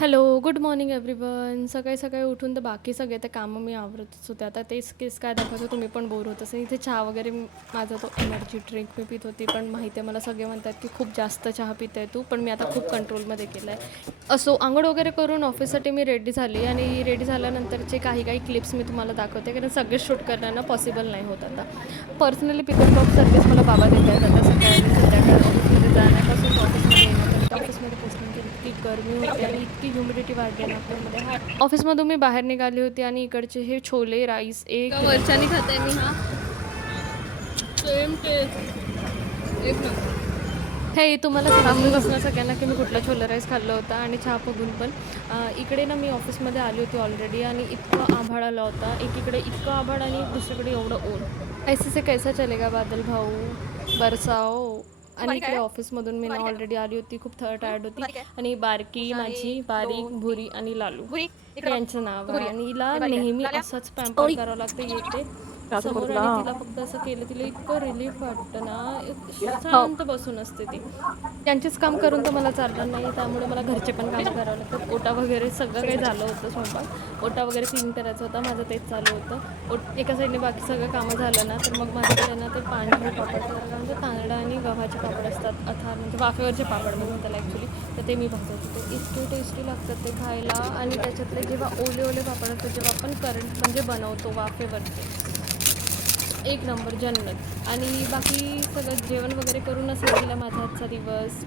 Hello, good morning everyone. सकाळी-सकाळी उठून तर बाकी सगळे ते कामं मी आवरतच होते. आता तेच केस काय दाखवायचं, तुम्ही पण बोर होत असेल. इथे चहा वगैरे माझा तो एनर्जी ड्रिंक मी पीत होती, पण माहिती आहे मला सगळे म्हणतात की खूप जास्त चहा पिते तू, पण मी आता खूप कंट्रोलमध्ये केलं आहे. असो, अंघोळ वगैरे करून ऑफिससाठी मी रेडी झाली आणि रेडी झाल्यानंतरचे काही क्लिप्स मी तुम्हाला दाखवते, कारण सगळेच शूट करणं ना पॉसिबल नाही होत आता. पर्सनली पिकअप ड्रॉप सर्व्हिस मला बाबा देत आहेत आता सकाळी आणि संध्याकाळी ऑफिसमध्ये जाण्यापासून तर ऑफिसमध्ये येण्यापर्यंत. ऑफिसमध्ये पोहोचल्यानंतर इतकी गरमी होती आणि इतकी ह्युमिडिटी वाढली आहे नागपूरमध्ये. ऑफिसमधून मी बाहेर निघाली होती आणि इकडचे हे छोले राईस एक वर्षाने नंबर. खाते मी हा सेम टेस्ट एक नंबर. हे तुम्हाला समजलंच असणार सगळ्यांना की मी कुठला छोले राईस खाल्लं होता आणि चहा बघून पण. इकडे ना मी ऑफिसमध्ये आली होती ऑलरेडी आणि इतकं आभाळ आला होता. एकीकडे इतकं आभाळ आणि दुसरीकडे एवढं ऊन. ऐसे से कैसा चलेगा बादल भाऊ, बरसाओ. आणि तुम्हारी काय इकडे आहे? ऑफिसमधून मी ना तुम्हारी काय ऑलरेडी आली होती, खूप टायर्ड होती. तुम्हारी काय आणि बारकी उषा माझी एक बारीक दोन तीन भुरी आणि लालू भुरी इकडे बघ. यांचं नाव भुरी आहे आणि हिला हे बारीक आहे नेहमी लाल्या असंच पॅम्पर ओय करावं लागतं. येते राजू समोर तुला आणि तिला फक्त असं केलं, तिला इतकं रिलीफ वाटतं ना, हो शांत बसून असते ती. त्यांचेच काम करून तर मला चालणार नाही, त्यामुळे मला घरचे पण कामं करावं लागतात. ओटा वगैरे सगळं काही झालं होतं स्वयंपाक. ओटा वगैरे क्लीन करायचा होता, माझं तेच चालू होतं. एका साईडने बाकी सगळं कामं झालं ना, तर मग माझ्याकडे ना ते पांढरे पापड करायला, म्हणजे तांदळा आणि गव्हाचे पापड असतात, अथार म्हणजे वाफेवरचे पापड म्हणतात त्याला ॲक्च्युली. तर ते मी भाजत होते. इतके टेस्टी लागतात ते खायला. आणि त्याच्यातले जेव्हा ओले ओले पापड असतात, जेव्हा आपण करंट म्हणजे बनवतो वाफेवरचे, एक नंबर जन्नत. आणि बाकी सगळं जेवण वगैरे करून असेल गेला माझा आजचा दिवस.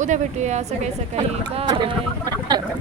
उद्या भेटूया सकाळी सकाळी. बाय.